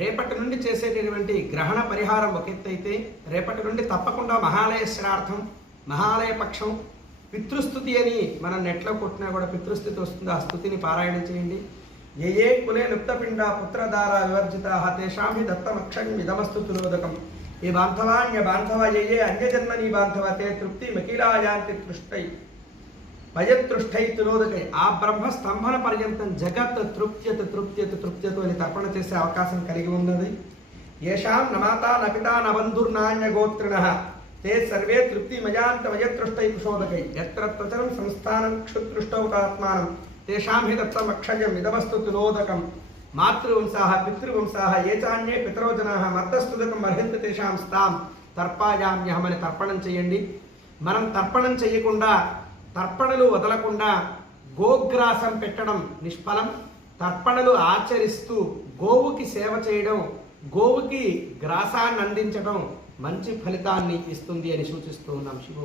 రేపటి నుండి చేసేటటువంటి గ్రహణ పరిహారం ఒక ఎత్తు అయితే, రేపటి నుండి తప్పకుండా మహాలయ శ్రార్థం, మహాలయ పక్షం, పితృస్థుతి అని మనం నెట్లో కొట్టినా కూడా పితృస్థుతి వస్తుంది. ఆ స్థుతిని పారాయణం చేయండి. ఏ కులే లుప్తపిండ పుత్రధార వివర్జితా తేషాం హి దత్తమక్షం ఇదమస్తు తురోదకం. ఏ బాంధవాన్య బాంధవ ఏ అన్యజన్మని బాంధవ తే తృప్తి మకిలాయాంతి తృష్టై భయతృష్టై తురోదకై. ఆ బ్రహ్మ స్తంభన పర్యంతం జగత్ తృప్త్యత తృప్త్యత తృప్త్యత అని తర్పణ చేసే అవకాశం కలిగి ఉన్నది. ఏషాం నమాత నపితా నబంధుర్నాన్య గోత్రిణ తే సర్వే తృప్తి మయాంత వయతృష్టై కుశోదకై. ఎత్ర త్వచరం సంస్థానం క్షుతృష్టౌతాత్మానం తేషాం హి దత్తమక్షయం ఇదమస్తు తురోదకం. మాతృవంశా పితృవంశా ఏ చాన్యే పితరో జనా మర్దస్తుదకం అర్హంతి తేషాం స్థాం తర్పాయామ్యహమని తర్పణం చేయండి. మనం తర్పణం చేయకుండా, తర్పణలు వదలకుండా గోగ్రాసం పెట్టడం నిష్ఫలం. తర్పణలు ఆచరిస్తూ గోవుకి సేవ చేయడం, గోవుకి గ్రాసాన్ని అందించడం మంచి ఫలితాన్ని ఇస్తుంది అని సూచిస్తూ ఉన్నాం. శివ